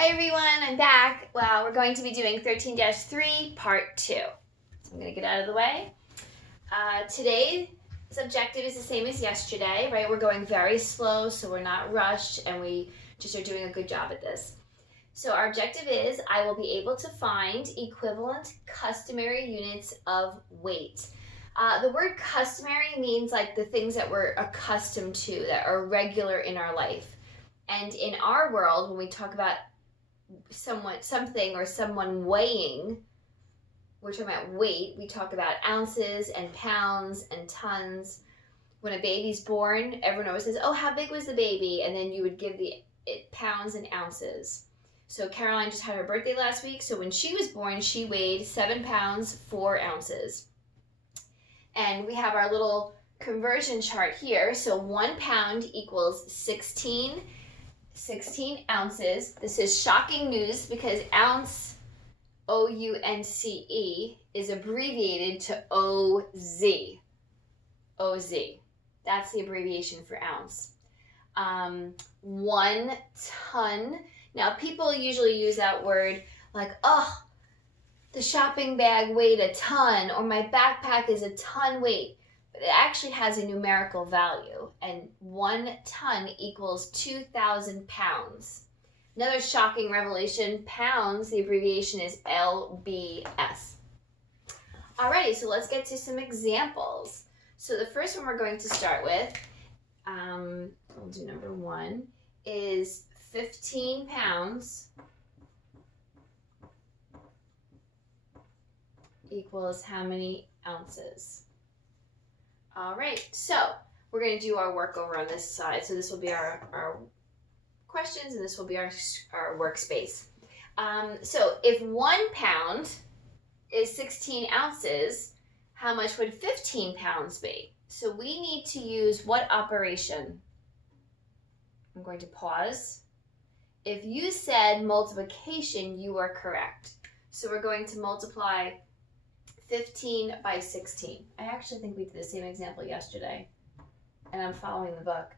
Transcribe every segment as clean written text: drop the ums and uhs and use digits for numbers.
Hi everyone, I'm back. Well, we're going to be doing 13-3, part 2. So I'm going to get out of the way. Today's objective is the same as yesterday, right? We're going very slow, so we're not rushed, and we just are doing a good job at this. So our objective is I will be able to find equivalent customary units of weight. The word customary means like the things that we're accustomed to, that are regular in our life. And in our world, when we talk about something or someone weighing, we're talking about weight. We talk about ounces and pounds and tons. When a baby's born, everyone always says, oh, how big was the baby? And then you would give it pounds and ounces. So Caroline just had her birthday last week. So when she was born, she weighed 7 pounds, 4 ounces. And we have our little conversion chart here. So 1 pound equals 16 ounces. This is shocking news because ounce, O-U-N-C-E, is abbreviated to O-Z. O-Z. That's the abbreviation for ounce. 1 ton. Now, people usually use that word like, oh, the shopping bag weighed a ton, or my backpack is a ton weight. But it actually has a numerical value, and 1 ton equals 2,000 pounds. Another shocking revelation, pounds, the abbreviation is LBS. Alrighty, so let's get to some examples. So the first one we're going to start with, we'll do number 1, is 15 pounds equals how many ounces? All right, so we're going to do our work over on this side. So this will be our questions, and this will be our workspace. So if 1 pound is 16 ounces, how much would 15 pounds be? So we need to use what operation? I'm going to pause. If you said multiplication, you are correct. So we're going to multiply 15 by 16. I actually think we did the same example yesterday, and I'm following the book.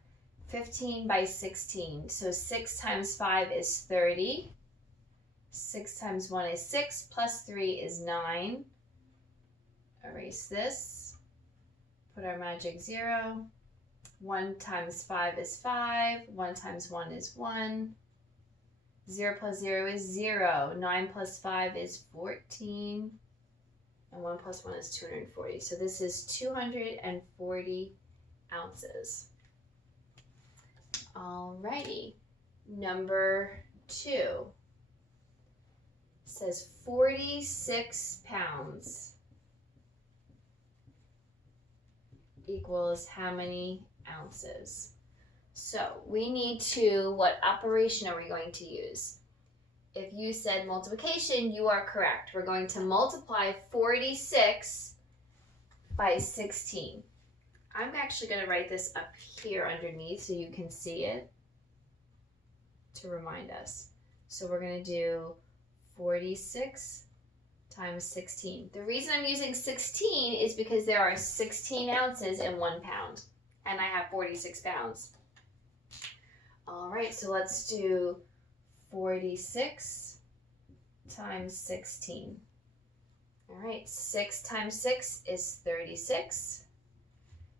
15 by 16. So 6 times 5 is 30. 6 times 1 is 6, plus 3 is 9. Erase this. Put our magic 0. 1 times 5 is 5. 1 times 1 is 1. 0 plus 0 is 0. 9 plus 5 is 14. And 1 plus 1 is 240. So this is 240 ounces. Alrighty. Number 2 says 46 pounds equals how many ounces? So we need to, what operation are we going to use? If you said multiplication, you are correct. We're going to multiply 46 by 16. I'm actually going to write this up here underneath so you can see it to remind us. So we're going to do 46 times 16. The reason I'm using 16 is because there are 16 ounces in 1 pound, and I have 46 pounds. All right, so let's do 46 times 16. All right, 6 times 6 is 36.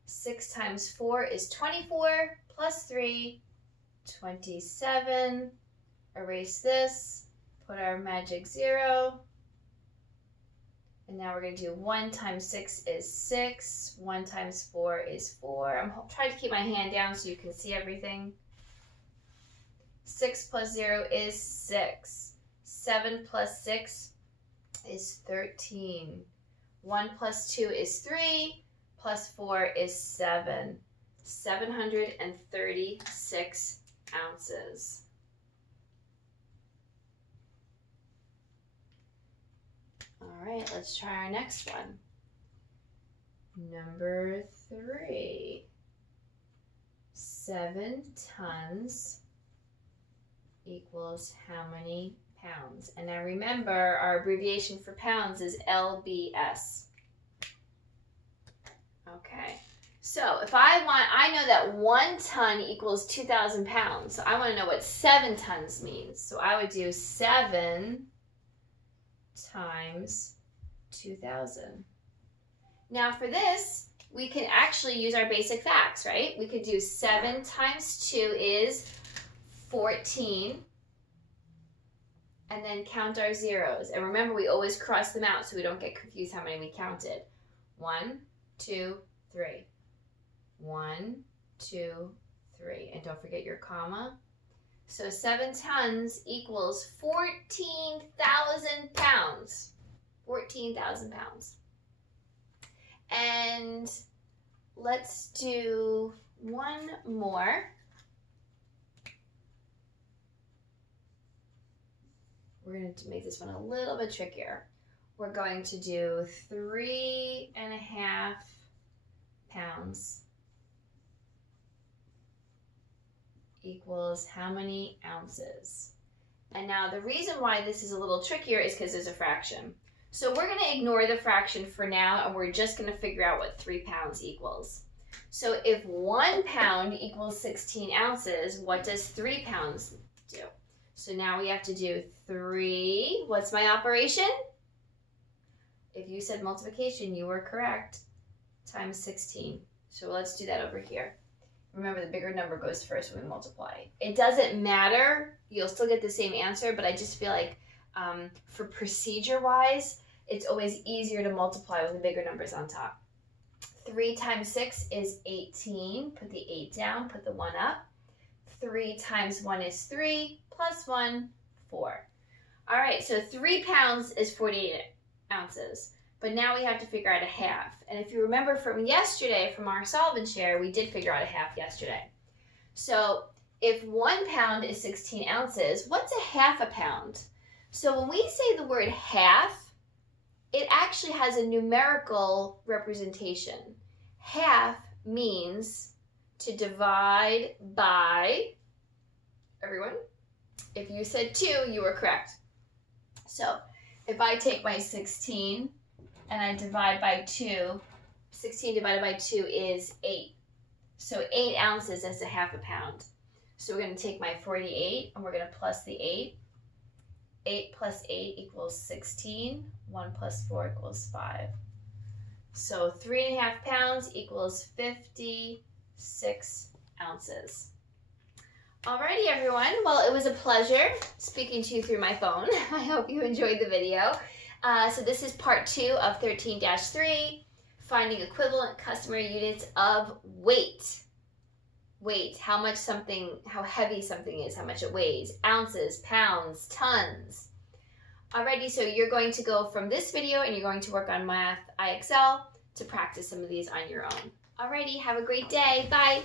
6 times 4 is 24, plus 3, 27. Erase this, put our magic 0. And now we're going to do 1 times 6 is 6. 1 times 4 is 4. I'm trying to keep my hand down so you can see everything. 6 plus 0 is 6. 7 plus 6 is 13. 1 plus 2 is 3. Plus 4 is 7. 736 ounces. All right, let's try our next one. Number 3. 7 tons equals how many pounds? And now remember, our abbreviation for pounds is LBS. Okay, So if I know that 1 ton equals 2,000 pounds. So I want to know what 7 tons means. So I would do 7 times 2,000. Now for this, we can actually use our basic facts, right? We could do 7 times 2 is 14. And then count our zeros. And remember, we always cross them out so we don't get confused how many we counted. 1, 2, 3. 1, 2, 3. And don't forget your comma. So 7 tons equals 14,000 pounds. 14,000 pounds. And let's do one more. We're going to make this one a little bit trickier. We're going to do 3.5 pounds equals how many ounces? And now the reason why this is a little trickier is because there's a fraction. So we're going to ignore the fraction for now, and we're just going to figure out what 3 pounds equals. So if 1 pound equals 16 ounces, what does 3 pounds do? So now we have to do 3, what's my operation? If you said multiplication, you were correct, times 16. So let's do that over here. Remember, the bigger number goes first when we multiply. It doesn't matter, you'll still get the same answer, but I just feel like for procedure-wise, it's always easier to multiply with the bigger numbers on top. 3 times 6 is 18. Put the 8 down, put the 1 up. 3 times 1 is 3, plus 1, 4. All right, so 3 pounds is 48 ounces. But now we have to figure out a half. And if you remember from yesterday, from our solve and share, we did figure out a half yesterday. So if 1 pound is 16 ounces, what's a half a pound? So when we say the word half, it actually has a numerical representation. Half means to divide by, everyone, if you said 2, you were correct. So if I take my 16 and I divide by 2, 16 divided by 2 is 8. So 8 ounces is a half a pound. So we're going to take my 48 and we're going to plus the 8. 8 plus 8 equals 16. 1 plus 4 equals 5. So 3.5 pounds equals 56 ounces. Alrighty, everyone. Well, it was a pleasure speaking to you through my phone. I hope you enjoyed the video. So this is part 2 of 13-3, finding equivalent customary units of weight. Weight, how heavy something is, how much it weighs, ounces, pounds, tons. Alrighty, so you're going to go from this video and you're going to work on Math IXL to practice some of these on your own. Alrighty, have a great day. Bye.